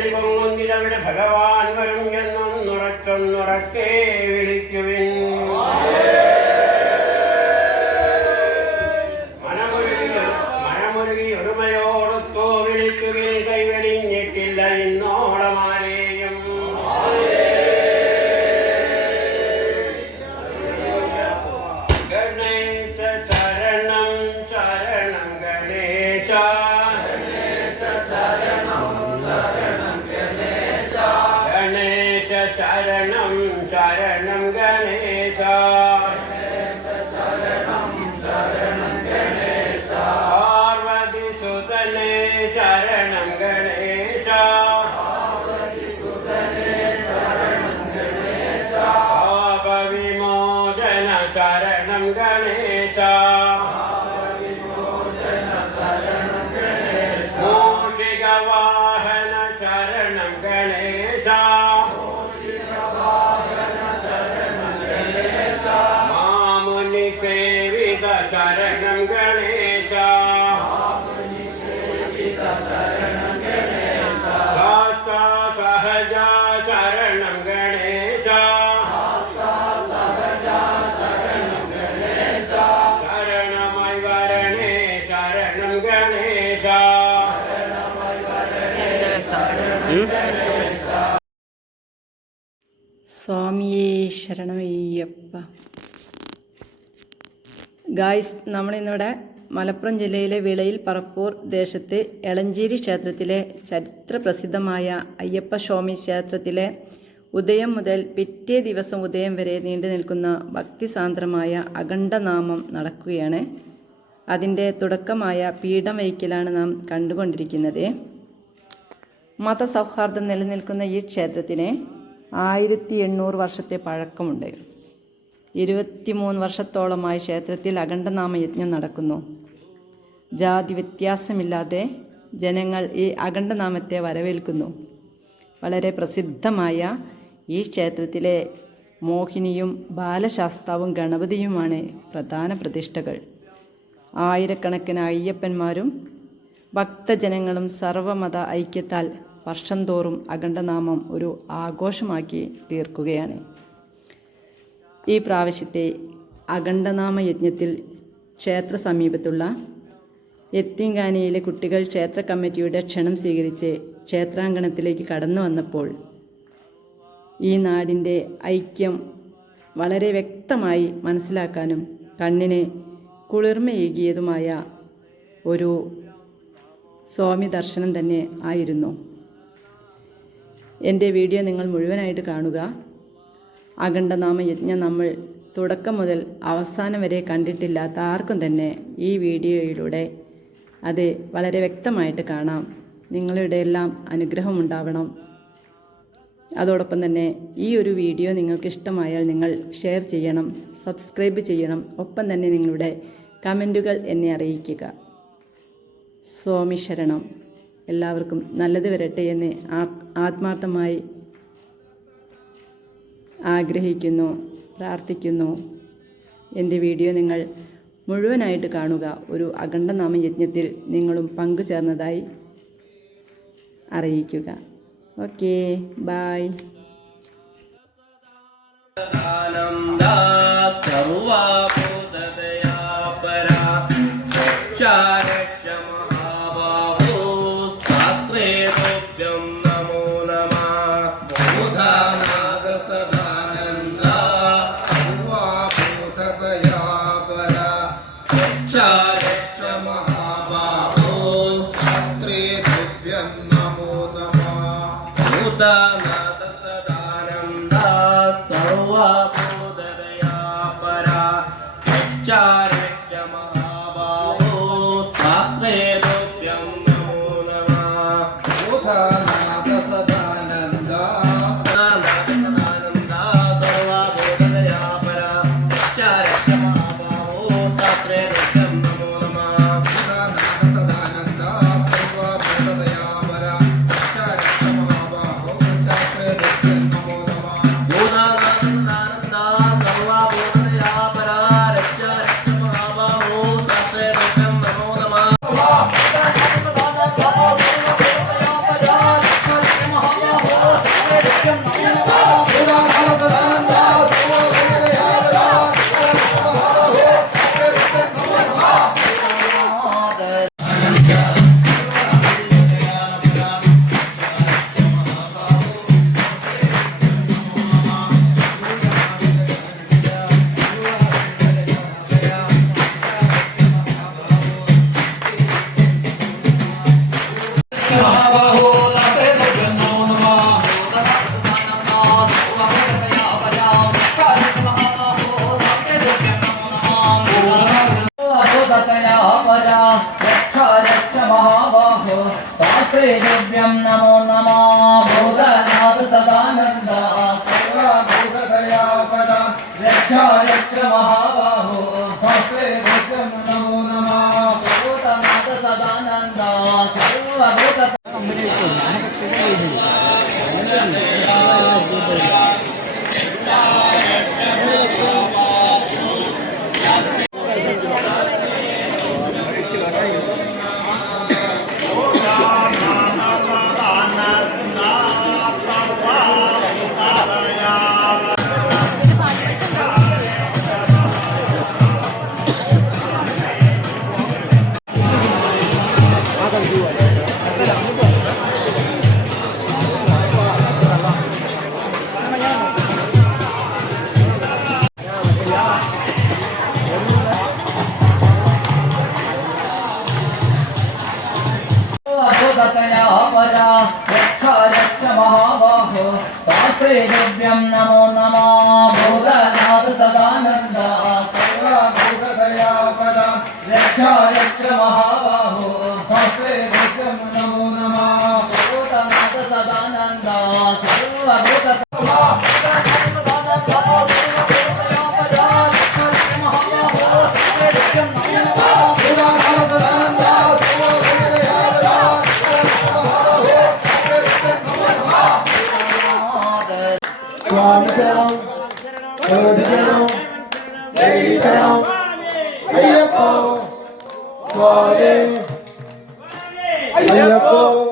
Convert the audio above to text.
വിളിപൊങ്ങുന്നിലവിടെ ഭഗവാൻ വരും എന്നൊന്നുറക്കൊന്നുറക്കേ சரணங்கள் സ്വാമിയേ ശരണമയ്യപ്പ. ഗായ്സ് നമ്മളിന്നിവിടെ മലപ്പുറം ജില്ലയിലെ വിളയിൽ പറപ്പൂർ ദേശത്ത് എളഞ്ചേരി ക്ഷേത്രത്തിലെ ചരിത്രപ്രസിദ്ധമായ അയ്യപ്പ സ്വാമി ക്ഷേത്രത്തിലെ ഉദയം മുതൽ പിറ്റേ ദിവസം ഉദയം വരെ നീണ്ടു നിൽക്കുന്ന ഭക്തിസാന്ദ്രമായ അഖണ്ഡനാമം നടക്കുകയാണ്. അതിന്റെ തുടക്കമായ പീഠം വയ്ക്കലാണ് നാം കണ്ടുകൊണ്ടിരിക്കുന്നത്. മതസൗഹാർദ്ദം നിലനിൽക്കുന്ന ഈ ക്ഷേത്രത്തിന് ആയിരത്തി എണ്ണൂറ് വർഷത്തെ പഴക്കമുണ്ട്. ഇരുപത്തിമൂന്ന് വർഷത്തോളമായി ക്ഷേത്രത്തിൽ അഖണ്ഡനാമയജ്ഞം നടക്കുന്നു. ജാതി വ്യത്യാസമില്ലാതെ ജനങ്ങൾ ഈ അഖണ്ഡനാമത്തെ വരവേൽക്കുന്നു. വളരെ പ്രസിദ്ധമായ ഈ ക്ഷേത്രത്തിലെ മോഹിനിയും ബാലശാസ്താവും ഗണപതിയുമാണ് പ്രധാന പ്രതിഷ്ഠകൾ. ആയിരക്കണക്കിന് അയ്യപ്പന്മാരും ഭക്തജനങ്ങളും സർവമത ഐക്യത്താൽ വർഷം തോറും അഖണ്ഡനാമം ഒരു ആഘോഷമാക്കി തീർക്കുകയാണ്. ഈ പ്രാവശ്യത്തെ അഖണ്ഡനാമ യജ്ഞത്തിൽ ക്ഷേത്ര സമീപത്തുള്ള എത്തിങ്കാനയിലെ കുട്ടികൾ ക്ഷേത്ര കമ്മിറ്റിയുടെ ക്ഷണം സ്വീകരിച്ച് ക്ഷേത്രാങ്കണത്തിലേക്ക് കടന്നു വന്നപ്പോൾ ഈ നാടിന്റെ ഐക്യം വളരെ വ്യക്തമായി മനസ്സിലാക്കാനും കണ്ണിന് കുളിർമയേകിയതുമായ ഒരു സ്വാമി ദർശനം തന്നെ ആയിരുന്നു. എന്റെ വീഡിയോ നിങ്ങൾ മുഴുവനായിട്ട് കാണുക. അഖണ്ഡനാമ യജ്ഞം നമ്മൾ തുടക്കം മുതൽ അവസാനം വരെ കണ്ടിട്ടില്ലാത്ത ആർക്കും തന്നെ ഈ വീഡിയോയിലൂടെ അത് വളരെ വ്യക്തമായിട്ട് കാണാം. നിങ്ങളുടെ എല്ലാം അനുഗ്രഹം ഉണ്ടാവണം. അതോടൊപ്പം തന്നെ ഈ ഒരു വീഡിയോ നിങ്ങൾക്ക് ഇഷ്ടമായാൽ നിങ്ങൾ ഷെയർ ചെയ്യണം സബ്സ്ക്രൈബ് ചെയ്യണം. ഒപ്പം തന്നെ നിങ്ങളുടെ കമന്റുകൾ എന്നെ അറിയിക്കുക. സ്വാമി ശരണം. എല്ലാവർക്കും നല്ലത് വരട്ടെ എന്ന് ആത്മാർത്ഥമായി ആഗ്രഹിക്കുന്നു പ്രാർത്ഥിക്കുന്നു. എന്റെ വീഡിയോ നിങ്ങൾ മുഴുവനായിട്ട് കാണുക. ഒരു അഖണ്ഡനാമ യജ്ഞത്തിൽ നിങ്ങളും പങ്കുചേർന്നതായി അറിയിക്കുക. ഓക്കേ ബായ് ആനന്ദാ च महाबाहेभ्य नमोदमा उदानन्दोदया परा च श्रीदेव्यं नमो नमो। भूतनाथ सदानन्दा सर्वभूतदयापदा यक्षा यक्ष महाबाहो भक्ते नमो नमः। भूतनाथ सदानन्दा सर्व സ്വാമിശരണം ശരണം ദേവീശരണം അയ്യപ്പോ സ്വാമി അയ്യപ്പോ സ്വാമി